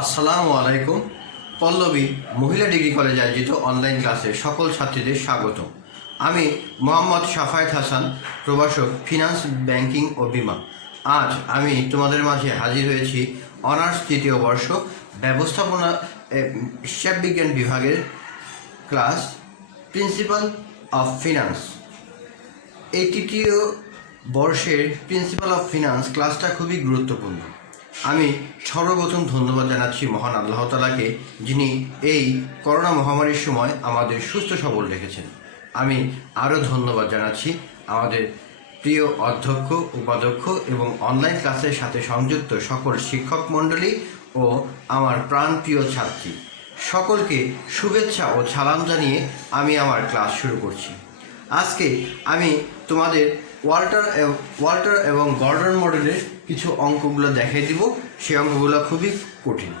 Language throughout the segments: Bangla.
আসসালামু আলাইকুম। পল্লবী মহিলা ডিগ্রি কলেজে আয়োজিত অনলাইন ক্লাসে সকল ছাত্রীদের স্বাগত। আমি মোহাম্মদ শাফায়েত হাসান, প্রভাষক, ফিনান্স, ব্যাংকিং ও বিমা। আজ আমি তোমাদের মাঝে হাজির হয়েছি অনার্স তৃতীয় বর্ষ ব্যবস্থাপনা হিসাব বিজ্ঞান বিভাগের ক্লাস প্রিন্সিপাল অফ ফিনান্স। এই তৃতীয় বর্ষের প্রিন্সিপাল অফ ফিনান্স ক্লাসটা খুবই গুরুত্বপূর্ণ। আমি সর্বপ্রথম ধন্যবাদ জানাচ্ছি মহান আল্লাহ তাআলাকে, যিনি এই করোনা মহামারীর সময় আমাদের সুস্থ সবল রেখেছেন। আমি আরও ধন্যবাদ জানাচ্ছি আমাদের প্রিয় অধ্যক্ষ, উপাধ্যক্ষ এবং অনলাইন ক্লাসের সাথে সংযুক্ত সকল শিক্ষক মণ্ডলী ও আমার প্রাণপ্রিয় ছাত্রী সকলকে শুভেচ্ছা ও সালাম জানিয়ে আমি আমার ক্লাস শুরু করছি। আজকে আমি তোমাদের ওয়াল্টার এবং গর্ডন মডেলের কিছু অঙ্কগুলো দেখিয়ে দিব। সেই অঙ্কগুলো খুবই কঠিন।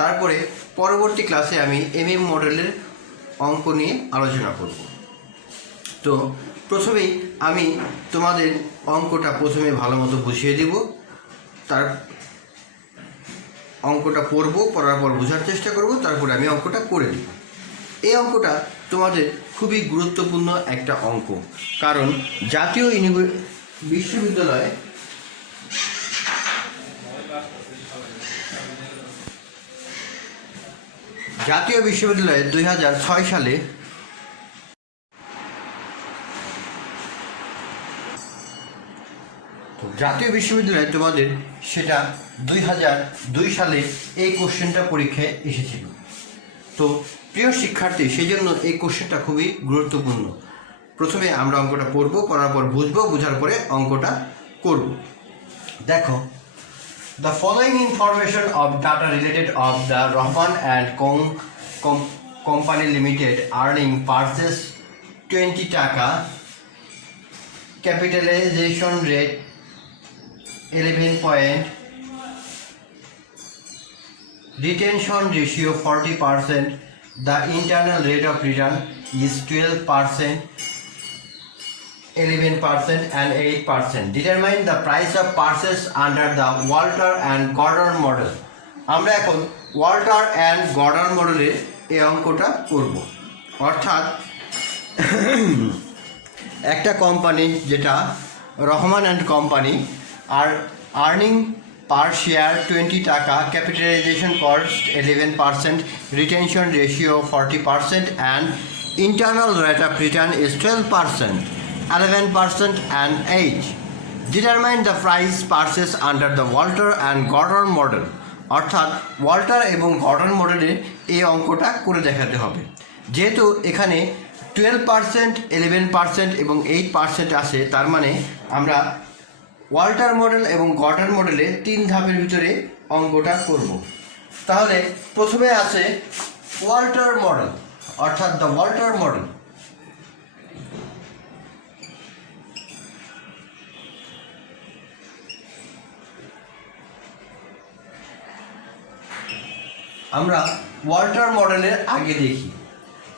তারপরে পরবর্তী ক্লাসে আমি এমএম মডেলের অঙ্ক নিয়ে আলোচনা করব। তো প্রথমেই আমি তোমাদের অঙ্কটা প্রথমে ভালো মতো বুঝিয়ে দিব, তার অঙ্কটা পড়ার পর বোঝার চেষ্টা করব, তারপরে আমি অঙ্কটা করে দিব। এই অঙ্কটা তোমাদের খুবই গুরুত্বপূর্ণ একটা অঙ্ক, কারণ জাতীয় বিশ্ববিদ্যালয়ে জাতীয় বিশ্ববিদ্যালয়ে 2006 সালে জাতীয় বিশ্ববিদ্যালয়ে তোমাদের সেটা 2002 সালে এই কোশ্চেনটা পরীক্ষায় এসেছিল। তো প্রিয় শিক্ষার্থী, সেই জন্য এই কোশ্চেনটা খুবই গুরুত্বপূর্ণ। প্রথমে আমরা অঙ্কটা পড়ার পর বুঝবো, বোঝার পরে অঙ্কটা করব। দেখো, the following information of data related of the Rahman and Company Limited earning purchase 20 টাকা, capitalization rate 11 point, retention ratio 40%, the internal rate of return is 12%, 11% and 8%. Determine the price of purchase under the Walter and Gordon model. আমরা এখন ওয়াল্টার অ্যান্ড গর্ডন মডেলের এই অঙ্কটা করব। অর্থাৎ একটা কোম্পানি, যেটা রহমান অ্যান্ড কোম্পানি, আর আর্নিং পার শেয়ার 20 টাকা, capitalization cost 11%, retention ratio 40% and internal rate of return is 12%, 11% and 8. Determine the price purchase under the Walter and Gordon model. অর্থাৎ ওয়াল্টার এবং গর্ডন মডেলের এই অঙ্কটা করে দেখাতে হবে। যেহেতু এখানে 12%, 11% এবং 8% আছে, তার মানে আমরা ওয়াল্টার মডেল এবং গর্ডন মডেলে 3 ধাপের ভিতরে অঙ্কটা করব। তাহলে প্রথমে আছে ওয়াল্টার মডেল, অর্থাৎ দ্য ওয়াল্টার মডেল। আমরা ওয়াল্টার মডেলের আগে দেখি,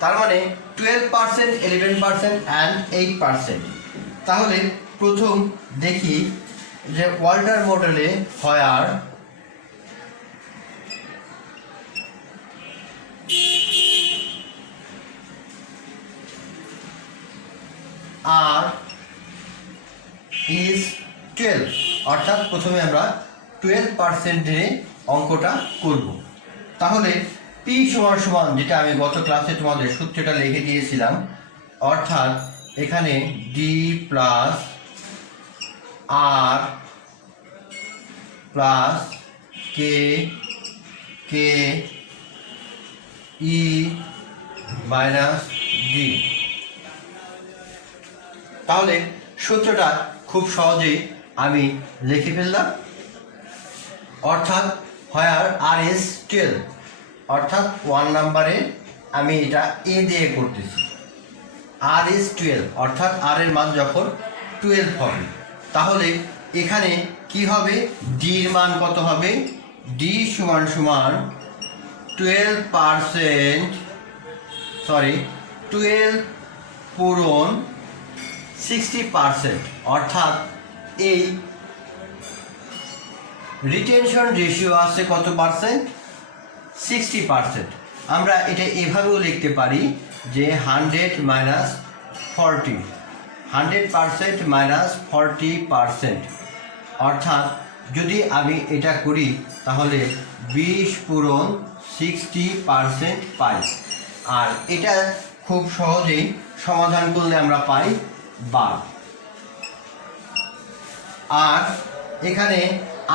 তার মানে 12%, 11% অ্যান্ড 8%। তাহলে প্রথম দেখি যে ওয়াল্টার মডেলে হোয়ার আর ইজ 12, অর্থাৎ প্রথমে আমরা 12% দিয়ে অঙ্কটা করব। তাহলে পি সমান, যেটা আমি গত ক্লাসে তোমাদের সূত্রটা লিখে দিয়েছিলাম, অর্থাৎ এখানে ডি প্লাস আর প্লাস কে কে ই মাইনাস ডি। তাহলে সূত্রটা খুব সহজেই আমি লিখে ফেললাম। অর্থাৎ হোয়ার আর ইজ 12, অর্থাৎ 1 নম্বরে আমি এটা এ দিয়ে করতেছি। আর ইজ 12, অর্থাৎ আর এর মান যখন 12 হবে, তাহলে এখানে কি হবে, ডির মান কত হবে, ডি সমান 12 পূরণ 60%, অর্থাৎ এই রিটেনশন রেশিও আছে কত পার্সেন্ট, 60%। আমরা এটা এভাবেও লিখতে পারি যে 100 মাইনাস 40, 100% মাইনাস 40%। অর্থাৎ যদি আমি এটা করি তাহলে 20 পূরণ 60% পাই। আর এটা খুব সহজেই সমাধান করলে আমরা পাই 12। আর এখানে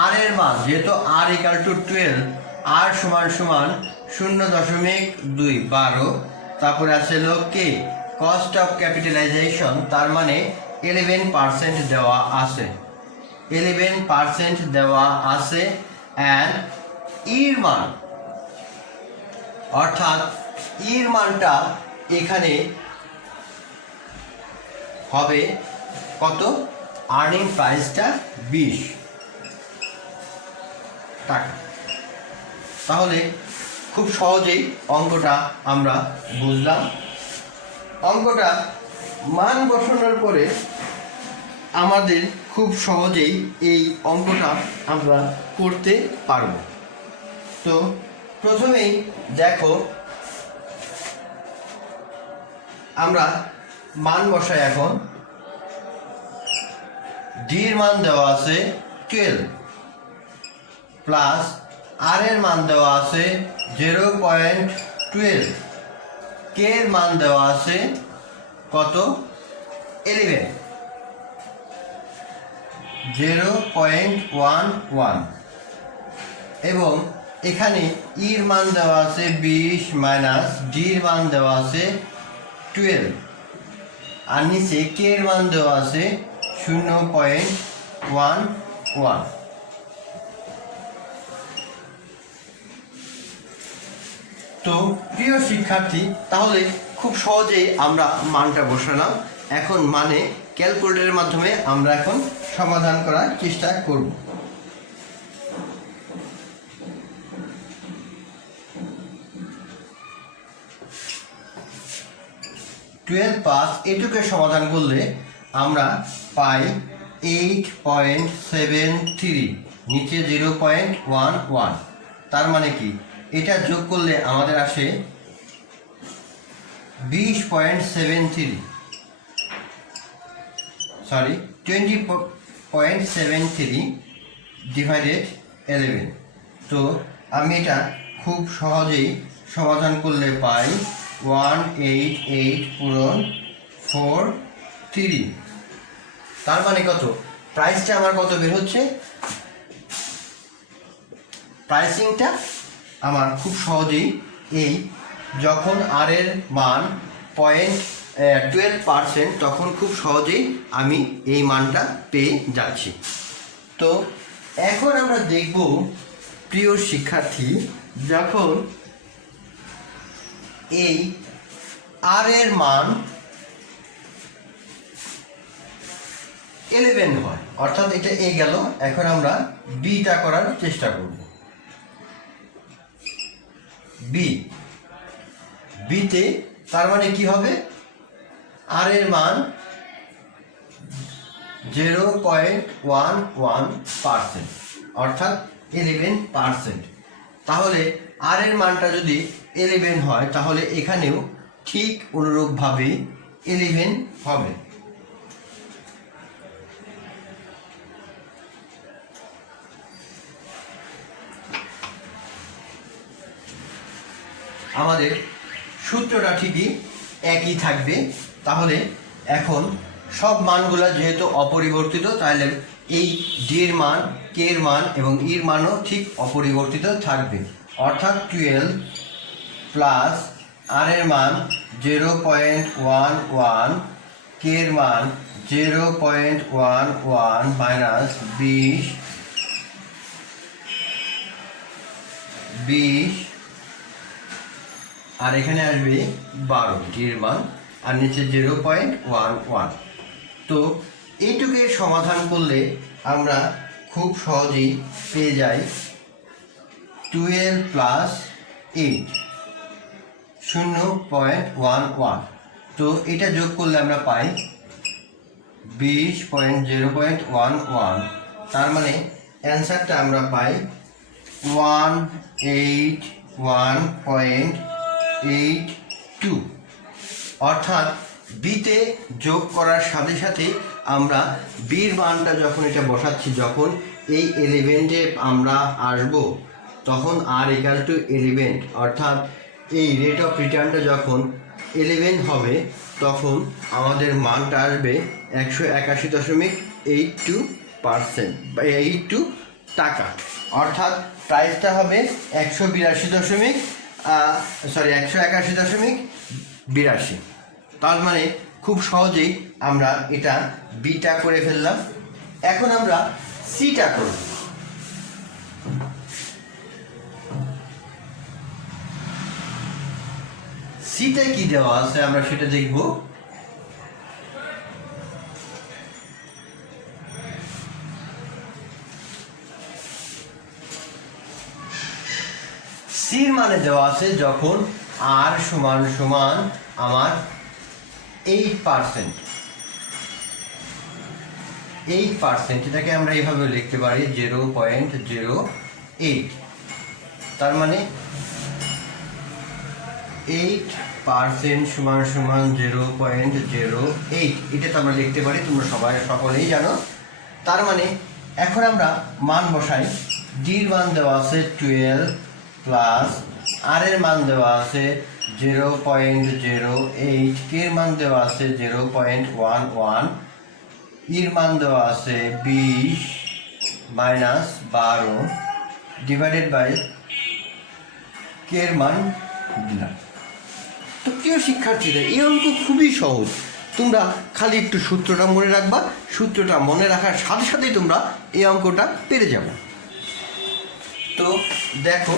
আর এর মান, যেহেতু আর ইকাল টু 12, আর সমান সমান 0.2 12, তারপরে আছে হলো কে কস্ট অফ ক্যাপিটালাইজেশন, তার মানে 11% দেওয়া আছে, 11% দেওয়া আছে। অ্যান্ড ইর মান, অর্থাৎ ইর মানটা এখানে হবে কত, আর্নিং প্রাইসটা 20 টাকা। তাহলে খুব সহজেই অঙ্কটা আমরা বুঝলাম। অঙ্কটা মান বসানোর পরে আমাদের খুব সহজেই এই অঙ্কটা আমরা করতে পারব। তো প্রথমেই দেখো আমরা মান বসাই। এখন ডির মান দেওয়া আছে 12 প্লাস আর এর মান দেওয়া আছে 0.12, কে এর মান দেওয়া আছে কত, 11, 0.11, এবং এখানে ইর মান দেওয়া আছে 20 মাইনাস ডির মান দেওয়া আছে 12, আর নিচে কে এর মান দেওয়া আছে 0.11। তো প্রিয় শিক্ষার্থী, তাহলে খুব সহজেই আমরা মানটা বসালাম। এখন মানে ক্যালকুলেটরের মাধ্যমে আমরা এখন সমাধান করার চেষ্টা করব। এটুকে সমাধান করলে আমরা পাই 8.73, নিচে 0.11। তার মানে কি, এটা যোগ করলে আমাদের আসে 20.73, সরি 20.73 ডিভাইডেড 11। তো আমি এটা খুব সহজেই সমাধান করলে পাই 188 পূরণ 43। তার মানে কত, প্রাইসটা আমার কত বের হচ্ছে, প্রাইসিংটা আমার খুব সহজেই এই যখন আর এর মান 12%, তখন খুব সহজেই আমি এই মানটা পেয়ে যাচ্ছি। তো এখন আমরা দেখব প্রিয় শিক্ষার্থী, যখন এই আর এর মান 11 হয়, অর্থাৎ এটা এ গেল। এখন আমরা বিটা করার চেষ্টা করব। বিতে তার মানে কি হবে, আর এর মান 0.11%, অর্থাৎ 11%। তাহলে আর এর মানটা যদি 11 হয়, তাহলে এখানেও ঠিক অনুরূপভাবে 11 হবে। আমাদের সূত্রটা ঠিকই একই থাকবে। তাহলে এখন সব মানগুলো যেহেতু অপরিবর্তিত, তাহলে এই ডির মান, কে এর মান এবং ইর মানও ঠিক অপরিবর্তিত থাকবে। অর্থাৎ 12 প্লাস আর এর মান 0.11, কে এর মান 0.11 মাইনাস 20, আর এখানে আসবে 12 ডির মান, আর নিচে 0.11। তো এইটুকে সমাধান করলে আমরা খুব সহজেই পেয়ে যাই 12 প্লাস 8, 0.11। তো এটা যোগ করলে আমরা পাই 20.0.11। তার মানে অ্যান্সারটা আমরা পাই 189 1.82, অর্থাৎ বিতে যোগ করার সাথে সাথে আমরা বির মানটা যখন এটা বসাচ্ছি, যখন এই এলিমেন্টে আমরা আসব তখন আর ইকাল টু 11, অর্থাৎ এই রেট অফ রিটার্নটা যখন 11 হবে তখন আমাদের মানটা আসবে 181.82% বা 82 টাকা, অর্থাৎ প্রাইসটা হবে 181.82। তার মানে খুব সহজেই আমরা এটা বিটা করে ফেললাম। এখন আমরা সিটা করব। সিতে কি দেওয়া আছে আমরা সেটা দেখব। সির মানে দেওয়া আছে যখন আর সমান সমান আমার 8%, এটাকে আমরা এইভাবে লিখতে পারি 0.08, তার মানে 8% সমান সমান 0.08, এটা তো আমরা লিখতে পারি, তোমরা সকলেই জানো। তার মানে এখন আমরা মান বসাই। ডির মান দেওয়া আছে 12 প্লাস আর এর মান দেওয়া আছে 0.08, কে এর মান দেওয়া আছে 0.11, ইর মান দেওয়া আছে 20 মাইনাস 12 ডিভাইডেড বাই কে এর মান দিলাম। তো প্রিয় শিক্ষার্থীদের, এই অঙ্ক খুবই সহজ, তোমরা খালি একটু সূত্রটা মনে রাখবা, সূত্রটা মনে রাখার সাথে সাথেই তোমরা এই অঙ্কটা পেরে যাবে। তো দেখো,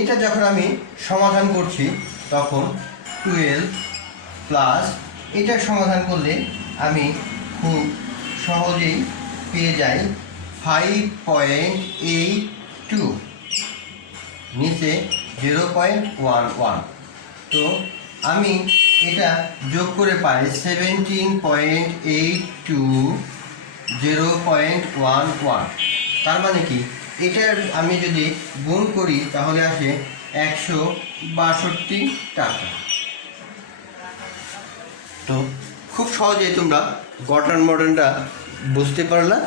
এটা যখন আমি সমাধান করছি তখন 12 প্লাস এটা সমাধান করলে আমি খুব সহজেই পেয়ে যাই 5.82, নিচে 0.11। তো আমি এটা যোগ করে পাই 17.82 0.11। তার মানে কি, এটার আমি যদি গুণ করি তাহলে আসে 162 টাকা। তো খুব সহজেই তোমরা গর্ডন মডেলটা বুঝতে পারলা।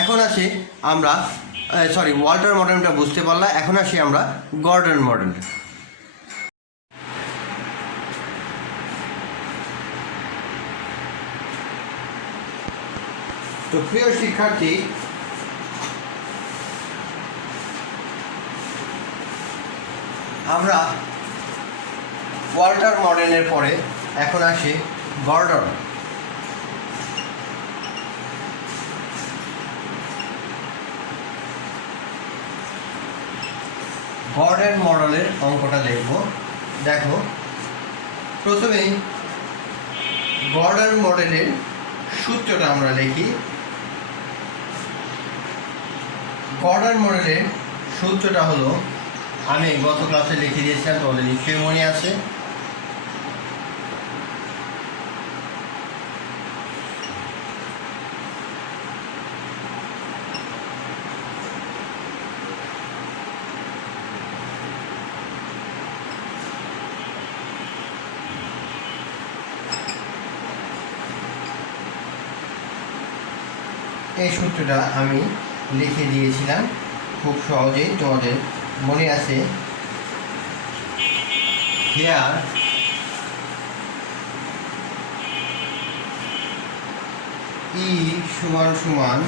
এখন আসে আমরা ওয়াল্টার মডেলটা বুঝতে পারলা। এখন আসি আমরা গর্ডন মডেল। তো প্রিয় শিক্ষার্থী, আমরা ওয়াল্টার মডেলের পরে এখন আসে গর্ডন। গর্ডন মডেলের অঙ্কটা দেখব। দেখো, প্রথমেই গর্ডন মডেলের সূত্রটা আমরা লিখি। গর্ডন মডেলের সূত্রটা হলো, আমি গত ক্লাসে লিখে দিয়েছিলাম, তোমাদের নিশ্চয়ই মনে আছে। এই সূত্রটা আমি লিখে দিয়েছিলাম, খুব সহজেই তোমাদের মনে আছে। হেয়ার ই সমান সমান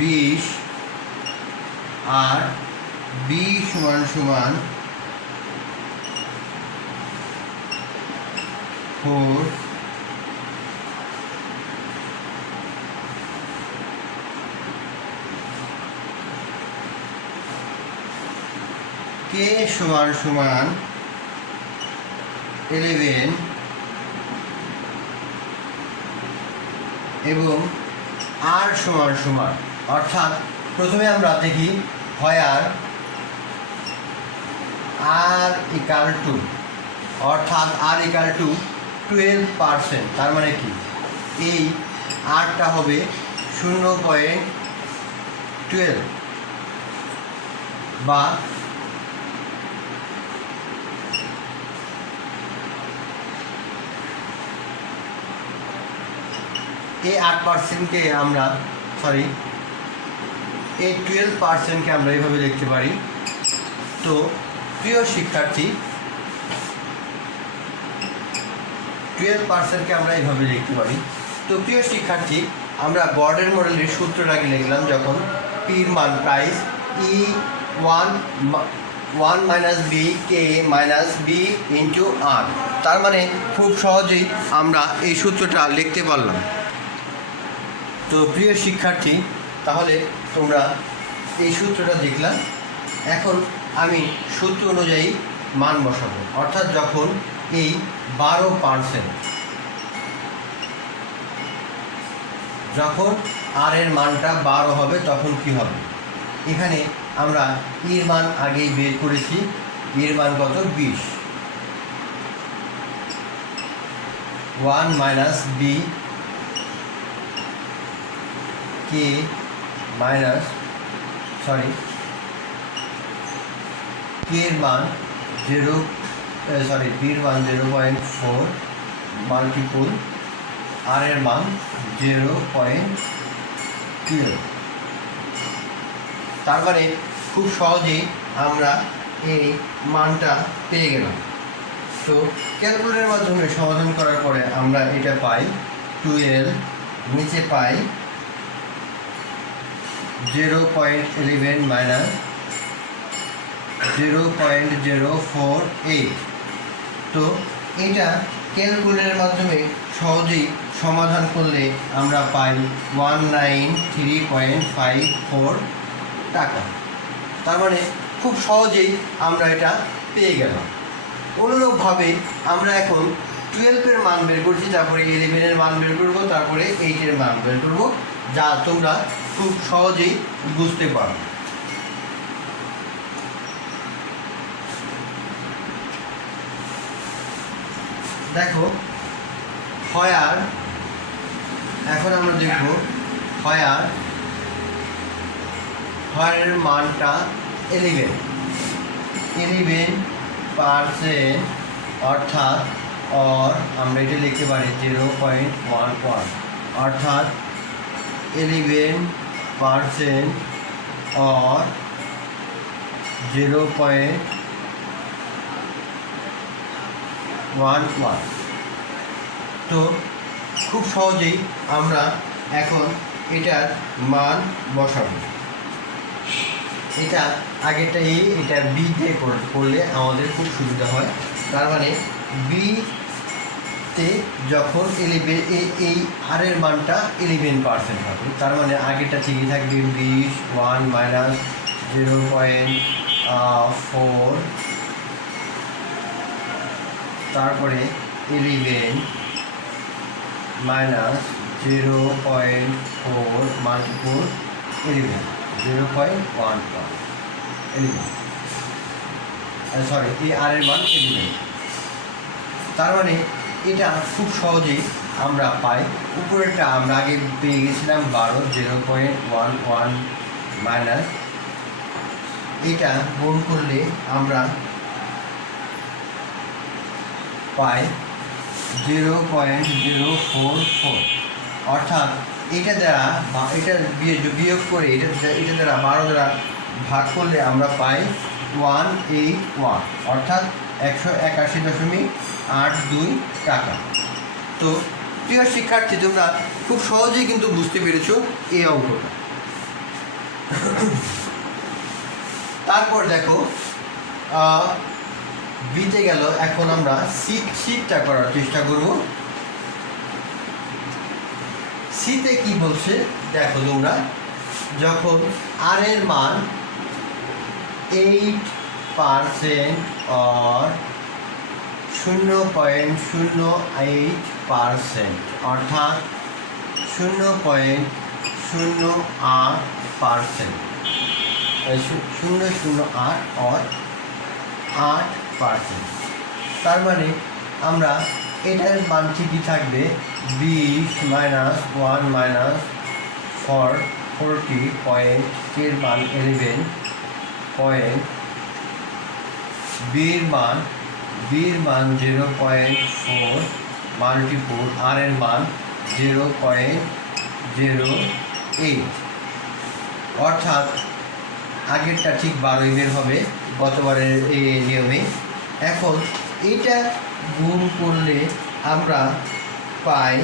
20 আর বি সমান সমান 4, কে সমান সমান 11 এবং আর সমান সমান, অর্থাৎ প্রথমে আমরা দেখি হোয়ার আর ইকাল টু, অর্থাৎ আর ইকাল টু 12%। তার মানে কি, এই আরটা হবে 0.12 বা এই 8%কে আমরা এই 12%কে আমরা এইভাবে লিখতে পারি। তো প্রিয় শিক্ষার্থী, 12%কে আমরা এইভাবে লিখতে পারি। তো প্রিয় শিক্ষার্থী, আমরা গর্ডের মডেলের সূত্রটাকে লিখলাম যখন পির মান price E one minus B K minus B into R. তার মানে খুব সহজেই আমরা এই সূত্রটা লিখতে পারলাম। তো প্রিয় শিক্ষার্থী, তাহলে তোমরা এই সূত্রটা দেখলাম। এখন আমি সূত্র অনুযায়ী মান বসাবো, অর্থাৎ যখন এই 12%, যখন আর এর মানটা 12 হবে তখন কি হবে? এখানে আমরা এর মান আগেই বের করেছি, এর মান কত? 20। 1 মাইনাস বি কে মাইনাস কে এর মান বির মান 0.4 মাল্টিপুল আর এর মান 0.12। তার মানে খুব সহজেই আমরা এই মানটা পেয়ে গেলাম। তো ক্যালকুলেটরের মাধ্যমে সমাধান করার পরে আমরা এটা পাই 12, নিচে পাই 0.11 মাইনাস 0.048। তো এটা ক্যালকুলেটরের মাধ্যমে সহজেই সমাধান করলে আমরা পাই 193.54 টাকা। তার মানে খুব সহজেই আমরা এটা পেয়ে গেলাম। অনুরূপভাবে আমরা এখন 12-এর মান বের করছি, তারপরে 11-এর মান বের করবো, তারপরে 8-এর মান বের করবো, যা তোমরা খুব সহজেই বুঝতে পারো। দেখো, এখন আমরা দেখব এর মানটা 11%, অর্থাৎ আমরা এটা লিখতে পারি 0.11, অর্থাৎ 11% or 0.11। তো খুব সহজেই আমরা এখন এটার মান বসাবো। এটা আগেটা এ, এটা বি তে করলে আমাদের খুব সুবিধা হয়। তার মানে বিতে যখন 11, এই আর এর মানটা 11% হবে, তার মানে আগেটা ঠিকই থাকবে 20, 1 মাইনাস 0.4, তারপরে 11 মাইনাস 0.4 মাল্টিপুল 11, 0.11, এই আর এর মান 11। তার মানে এটা খুব সহজেই আমরা পাই। উপরেরটা আমরা আগে পেয়ে গেছিলাম 12, 0.11 মাইনাস, এটা গুণ করলে আমরা পাই 0.044, অর্থাৎ এটা দ্বারা এটা বিয়োগ করে এটা দ্বারা 12 দ্বারা ভাগ করলে আমরা পাই 181, অর্থাৎ 181.82 টাকা। তো প্রিয় শিক্ষার্থী, তোমরা খুব সহজেই কিন্তু বুঝতে পেরেছো এই অঙ্কটা। তারপর দেখো বিতে গেল, এখন আমরা সিটটা করার চেষ্টা করব। সিতে কি বলছে দেখো তোমরা, যখন আর এর মান 8% or 0.08%, অর্থাৎ 0.08%, 0.08 or 8%। তার মানে আমরা এটার মান ঠিকই থাকবে 20 মাইনাস 1 মাইনাস 40 পয়েন্ট, এর মান 11, পয়েন্ট, বির মান 0.4 মাল্টিপুল আর এর মান 0.08, অর্থাৎ আগেরটা ঠিক 12 বের হবে গতবারের এই নিয়মে। এখন এটা গুণ করলে আমরা পাই,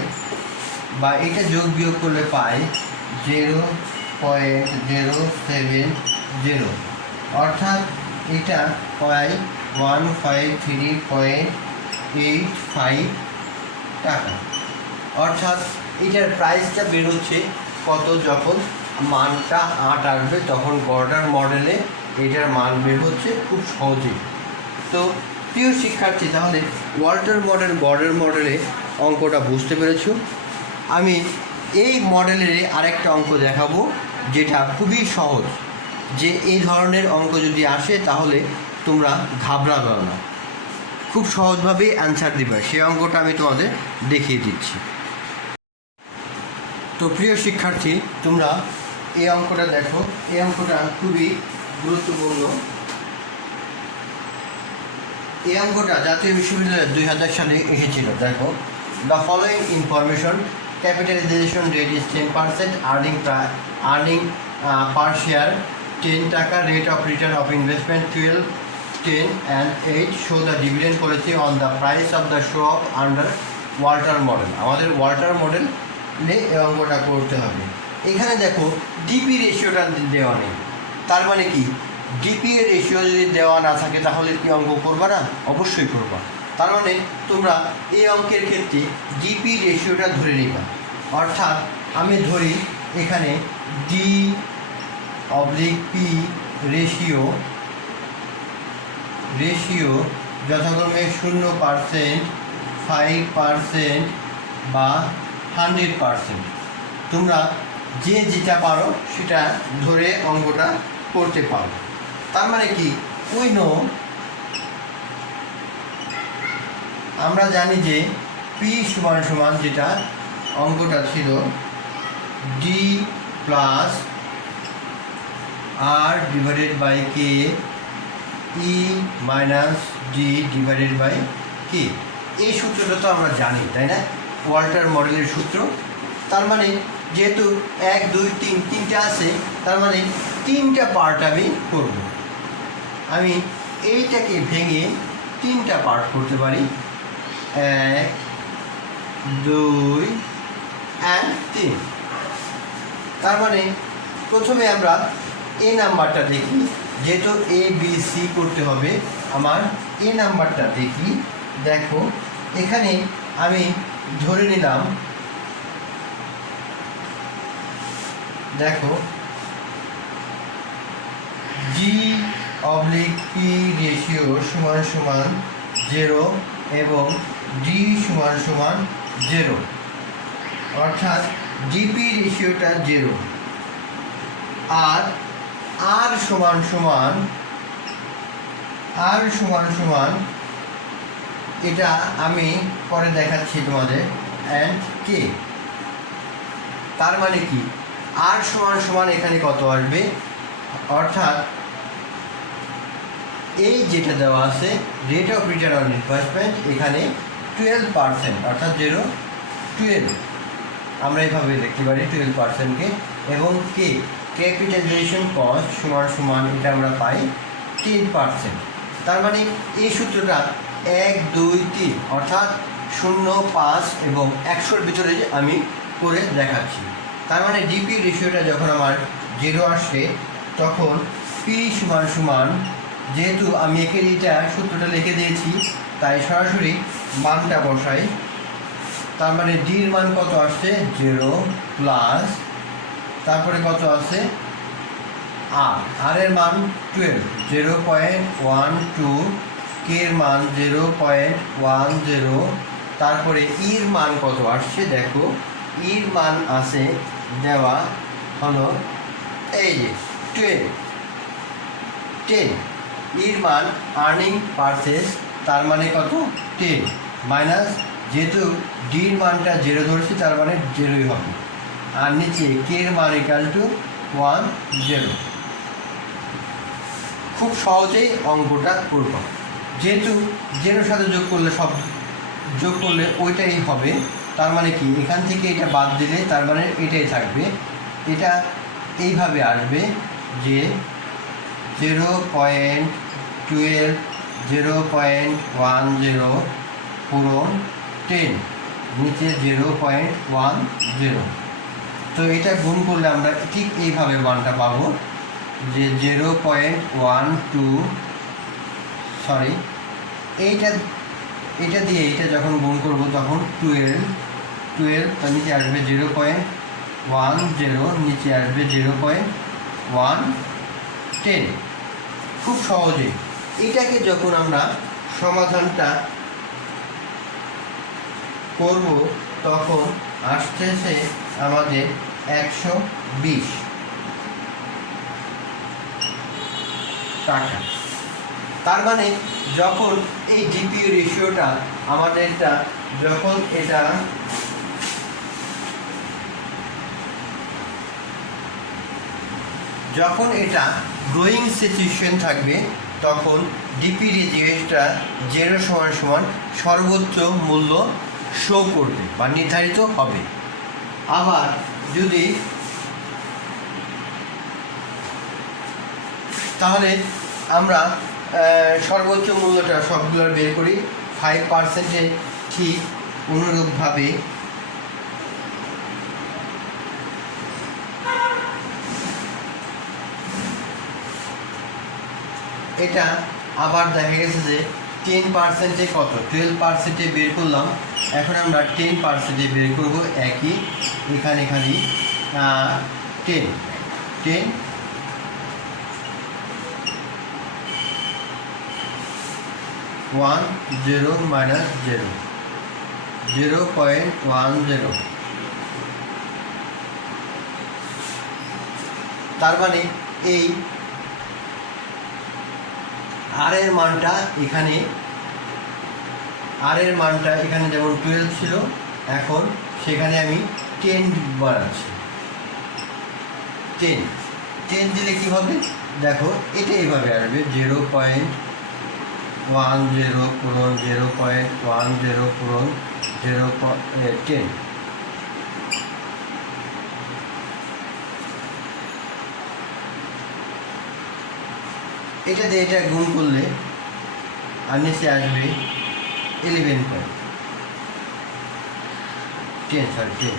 বা এটা যোগ বিয়োগ করলে পাই 0.070, অর্থাৎ এটা পাই 153.85 টাকা। অর্থাৎ এটার প্রাইসটা বেরোচ্ছে কত, যখন মানটা 8 আসবে তখন গর্ডার মডেলে এটার মান বের হচ্ছে খুব সহজেই। তো প্রিয় শিক্ষার্থী, তাহলে গর্ডার মডেলে অঙ্কটা বুঝতে পেরেছো। আমি এই মডেলের আরেকটা অঙ্ক দেখাবো যেটা খুবই সহজ, যে এই ধরনের অঙ্ক যদি আসে তাহলে তোমরা ঘাবড়াবে না, খুব সহজভাবেই অ্যান্সার দিবে। সেই অঙ্কটা আমি তোমাদের দেখিয়ে দিচ্ছি। তো প্রিয় শিক্ষার্থী, তোমরা এই অঙ্কটা দেখো। এই অঙ্কটা খুবই গুরুত্বপূর্ণ। এই অঙ্কটা জাতীয় বিশ্ববিদ্যালয়ে 2000 সালে এসেছিল। দেখো, the following information, capitalization rate is 10%, earning per share 10 টাকা, rate of return of investment 12, 10 and 8, show the dividend policy on the price of the show of under Walter model. আমাদের ওয়াল্টার মডেলে এই অঙ্কটা করতে হবে। এখানে দেখো ডিপি রেশিওটা দেওয়া নেই, তার মানে কি ডিপি এর রেশিও যদি দেওয়া না থাকে তাহলে কি অঙ্ক করবা না? অবশ্যই করবা। তার মানে তোমরা এই অঙ্কের ক্ষেত্রে ডিপি রেশিওটা ধরে নিবা। অর্থাৎ আমি ধরি এখানে D/P রেশিও যথাক্রমে 0%, 5% বা 100%। তোমরা যে যেটা পারো সেটা ধরে অঙ্কটা করতে পারো। তার মানে কি, উই নো, আমরা জানি যে P সমান যেটা অঙ্কটা ছিল D plus R divided by K E minus D divided by K। এই সূত্রটা তো আমরা জানি, তাই না? ওয়াল্টার মডেলের সূত্র। তার মানে যেহেতু 1, 2, 3 তিনটা আছে, তার মানে 3টা পার্ট আমি করব। আমি এইটাকে ভেঙে 3টা পার্ট করতে পারি, 1, 2 and 3। তার মানে প্রথমে আমরা এ নাম্বারটা দেখি, যেহেতু ABC করতে হবে আমার, এ নাম্বারটা দেখি। দেখো এখানে আমি ধরে নিলাম, দেখো D/P রেশিও সমান 0 এবং D সমান 0, অর্থাৎ ডিপি রেশিওটা 0। আর R সমান এটা আমি পরে দেখাচ্ছি তোমাদের, অ্যান্ড K। তার মানে কি R সমান এখানে কত আসবে, অর্থাৎ এই যেটা দেওয়া আছে rate of return on investment এখানে 12%, অর্থাৎ 12 আমরা এইভাবে লিখতে পারি 12%কে। এবং কে ক্যাপিটালাইজেশন কস্ট সমান এটা আমরা পাই 10%। তার মানে এই সূত্রটা 1, 2, 3 অর্থাৎ 0, 5 এবং 100-র ভিতরে আমি করে দেখাচ্ছি। তার মানে ডিপি রেশিওটা যখন আমার 0 আসে তখন পি সমান, যেহেতু আমি একে এটা সূত্রটা লিখে দিয়েছি তাই সরাসরি মানটা বসাই। তার মানে ডির মান কত আসছে 0 প্লাস, তারপরে কত আছে আর এর মান 12, 0.12, কে এর মান 0.10, তারপরে ইর মান কত আসছে দেখো, ইর মান আছে দেওয়া হলো এই যে 10, ইর মান আর্নিং পারচেস, তার মানে কত 10 মাইনাস, যেহেতু ডির মানটা 0 ধরছি তার মানে 0ই হবে। আর নিচে কে এর মান ইকাল টু 10। খুব সহজেই অঙ্কটা করব। যেহেতু জেরোর সাথে যোগ করলে ওইটাই হবে, তার মানে কি এখান থেকে এটা বাদ দিলে তার মানে এটাই থাকবে। এটা এইভাবে আসবে যে 0.12 0.10 পূরণ 10 নিচে 0.10। তো এটা গুণ করলে আমরা ঠিক এইভাবে মানটা পাবো যে 0.12 সরি এটা দিয়ে এটা যখন গুণ করব তখন 12 তার নিচে আসবে 0.10, নিচে আসবে 0.110। খুব সহজে এটাকে যখন আমরা সমাধানটা করব তখন আসতেছে আমাদের 120 টাকা। তার মানে যখন এই ডিপি রেশিওটা আমাদেরটা যখন এটা গ্রোয়িং সিচুয়েশন থাকবে তখন ডিপি রেশিওটা 0 = সর্বোচ্চ মূল্য শো করবে বা নির্ধারিত হবে। আবার যদি তাহলে আমরা সর্বোচ্চ মূল্যটা সবগুলোর বের করি 5%-এ ঠিক অনুরূপভাবে এটা আবার দেখা গেছে যে 10%-এ কত 12%-এ বের করলাম। এখন আমরা 10%-এ বের করব একই এখানে 10 1 0 - 0 0.10। তার মানে এই আর এর মানটা এখানে যেমন 12 ছিল, এখন সেখানে আমি 10 বাড়াচ্ছি। 10 দিলে কি হবে দেখো, এটা এইভাবে আসবে 0.10 পূরণ 0.10 পূরণ 0.10। এটা দিয়ে এটা গুণ করলে আর নিচে আসবে 11.10।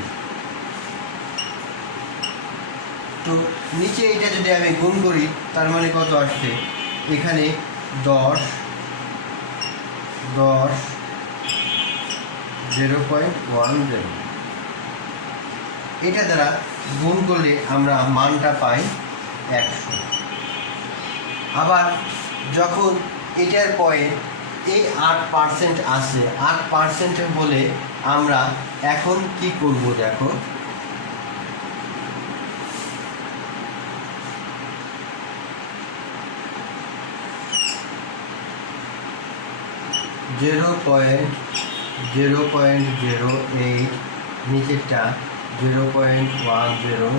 তো নিচে এটা যদি আমি গুণ করি তার মানে কত আসছে, এখানে 10 0.10। এটা দ্বারা গুণ করলে আমরা মানটা পাই 100। আবার যখন এটার পয়েন্ট এই 8% আসে, 8% বলে আমরা এখন কি করব দেখো, (0.08) নিচেরটা 0.10,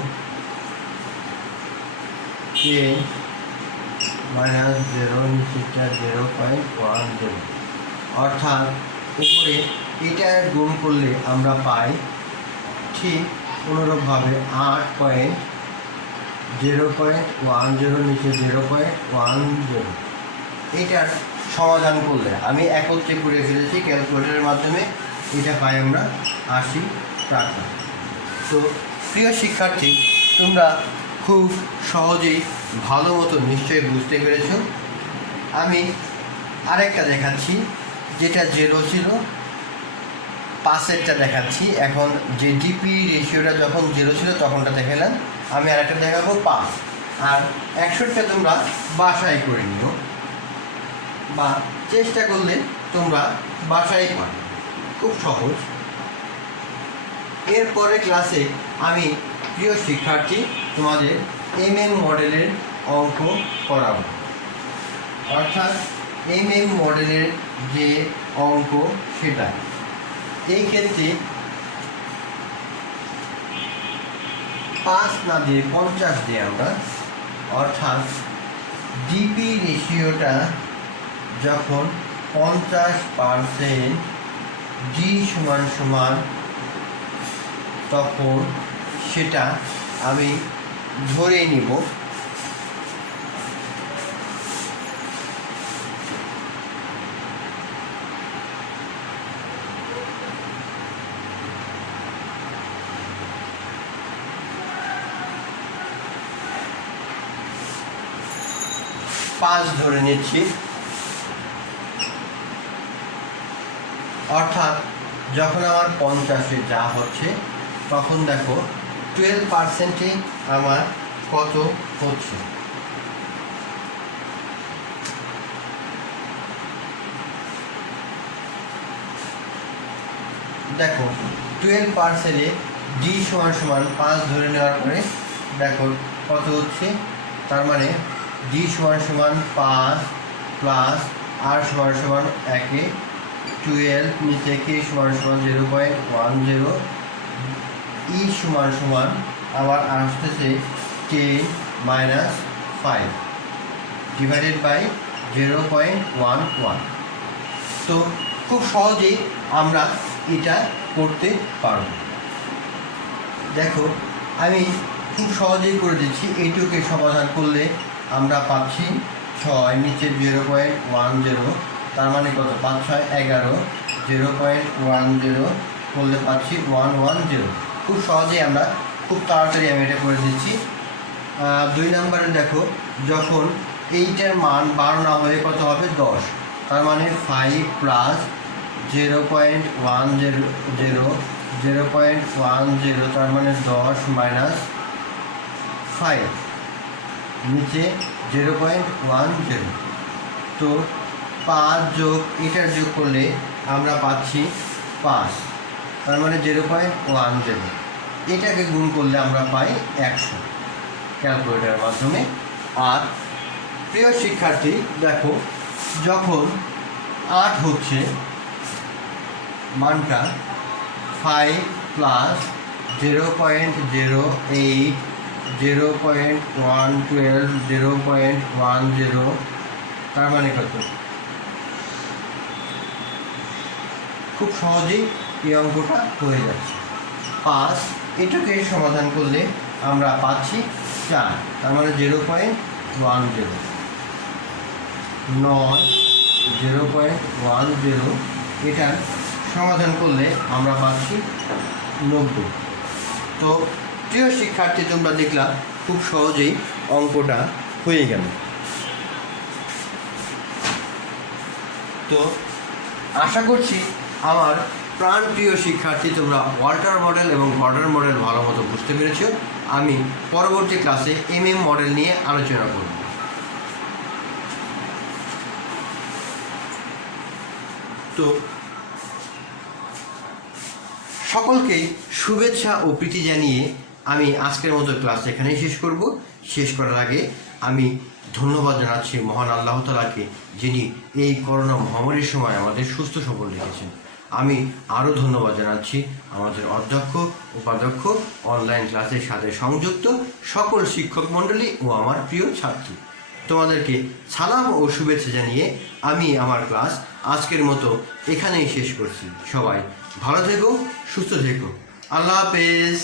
10 - 0 নিচেরটা 0.10। অর্থাৎ উপরে এটা গুণ করলে আমরা পাই ঠিক অনুরূপভাবে 8.0.10 নিচে 0.10। এটার সমাধান করলে আমি একত্রে করে ফেলেছি ক্যালকুলেটরের মাধ্যমে, এটা পাই আমরা 80 টাকা। তো প্রিয় শিক্ষার্থী, তোমরা খুব সহজেই ভালো মতো নিশ্চয়ই বুঝতে পেরেছ। আমি আরেকটা দেখাচ্ছি, যেটা 0 ছিল পাশেরটা দেখাচ্ছি। এখন যে ডিপি রেশিওটা যখন 0 ছিল তখনটা দেখালাম, আমি আরেকটা দেখাবো 5 আর 61টা তোমরা বাসায় করে নিও বা চেষ্টা করলে তোমরা বাসায় পারো, খুব সহজ। এরপরে ক্লাসে আমি প্রিয় শিক্ষার্থী তোমাদের মডেলের অঙ্ক করাবো, অর্থাৎ মডেলের যে অঙ্ক সেটা। এই ক্ষেত্রে 5 না দিয়ে 50 দিয়ে আমরা, অর্থাৎ ডিপি রেশিওটা যখন 50% ডি সমান সমান, তখন সেটা আমি ধরে নিব পাঁচ ধরে নিচ্ছি। অর্থাৎ যখন আমার 50-এ যা হচ্ছে, তখন দেখো 12%-এ আমার কত হচ্ছে। দেখো 12%-এ ডি সমান সমান 5 ধরে নেওয়ার পরে দেখো কত হচ্ছে। তার মানে ডি সমান সমান 5 প্লাস আর সমান সমান 1-এ 12, নিচে কে সমান সমান 0.10, ই সমান সমান আবার আসতেছে 10 মাইনাস 5 ডিভাইডেড বাই 0.11। তো খুব সহজেই আমরা এটা করতে পারব। দেখো আমি খুব সহজেই করে দিচ্ছি। এইটুকে সমাধান করলে আমরা পাচ্ছি 6, নিচে 0.10, তার মানে কত, 5 6 11, 0.10 করলে পাচ্ছি 110। খুব সহজেই আমরা, খুব তাড়াতাড়ি আমি এটা করে দিচ্ছি। 2 নম্বরে দেখো, যখন এইটার মান 12 না হয়ে কত হবে, 10, তার মানে 5 প্লাস 0.10, 0.10, তার মানে 10 মাইনাস 5, নিচে 0.10। তো 5 যোগ এটার যোগ করলে আমরা পাচ্ছি 5, তার মানে 0.10। এটাকে গুণ করলে আমরা পাই 100 ক্যালকুলেটরের মাধ্যমে। আর প্রিয় শিক্ষার্থী দেখো, যখন 8 হচ্ছে মানটা 5 প্লাস 0.08, 0.112, 0.10, তার মানে কত। খুব সহজেই এই অঙ্কটা হয়ে যাচ্ছে। 5 এটাকে সমাধান করলে আমরা পাচ্ছি 4, তার মানে 0.10। 9, 0.10, এটা সমাধান করলে আমরা পাচ্ছি 90। তো প্রিয় শিক্ষার্থী, তোমরা দেখলা খুব সহজেই অঙ্কটা হয়ে গেল। তো আশা করছি আমার প্রাণ প্রিয় শিক্ষার্থী, তোমরা ওয়াল্টার মডেল এবং গর্ডার মডেল ভালো মতো বুঝতে পেরেছো। আমি পরবর্তী ক্লাসে MM মডেল নিয়ে আলোচনা করব। তো সকলকেই শুভেচ্ছা ও প্রীতি জানিয়ে আমি আজকের মতো ক্লাস এখানেই শেষ করব। শেষ করার আগে আমি ধন্যবাদ জানাচ্ছি মহান আল্লাহ তাআলাকে, যিনি এই করোনা মহামারীর সময় আমাদের সুস্থ সবল রেখেছেন। আমি আরও ধন্যবাদ জানাচ্ছি আমাদের অধ্যক্ষ, উপাধ্যক্ষ, অনলাইন ক্লাসের সাথে সংযুক্ত সকল শিক্ষক মণ্ডলী ও আমার প্রিয় ছাত্রী। তোমাদেরকে সালাম ও শুভেচ্ছা জানিয়ে আমি আমার ক্লাস আজকের মতো এখানেই শেষ করছি। সবাই ভালো থেকো, সুস্থ থেকো। আল্লাহ হাফেজ।